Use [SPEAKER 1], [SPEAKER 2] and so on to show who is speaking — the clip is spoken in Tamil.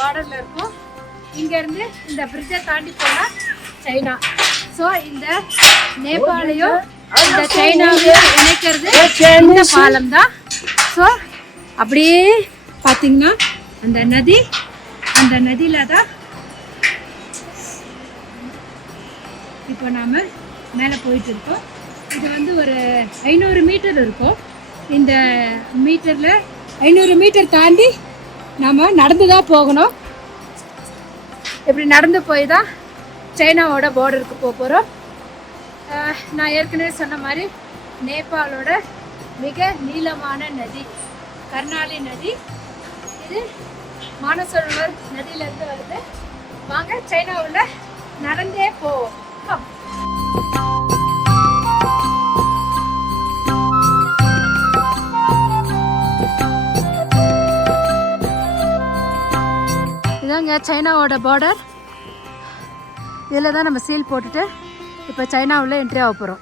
[SPEAKER 1] பார்டரில் இருக்கும். இங்கேருந்து இந்த பிரிட்ஜை தாண்டி போனால் சைனா. ஸோ இந்த நேபாளையும் இந்த சைனாவையும் இணைக்கிறது இந்த பாலம் தான் ஸோ அப்படியே பார்த்தீங்கன்னா அந்த நதி அந்த நதியில் தான் இப்போ நாம் மேலே போயிட்டு இருக்கோம். இது வந்து ஒரு ஐநூறு மீட்டர் இருக்கும். இந்த மீட்டரில் ஐநூறு மீட்டர் தாண்டி நாம் நடந்து தான் போகணும். இப்படி நடந்து போய் தான் சைனாவோட பார்டருக்கு போக போகிறோம் நான் ஏற்கனவே சொன்ன மாதிரி நேபாளோட மிக நீளமான நதி கர்நாலி நதி. இது மானசரோவர் நதியிலேருந்து வருது. வாங்க சைனாவில் நடந்தே போவோம். இதாங்க சைனாவோட பார்டர் இதில் தான் நம்ம சீல் போட்டுட்டு இப்போ சைனாவில் என்ட்ரி ஆக போகிறோம்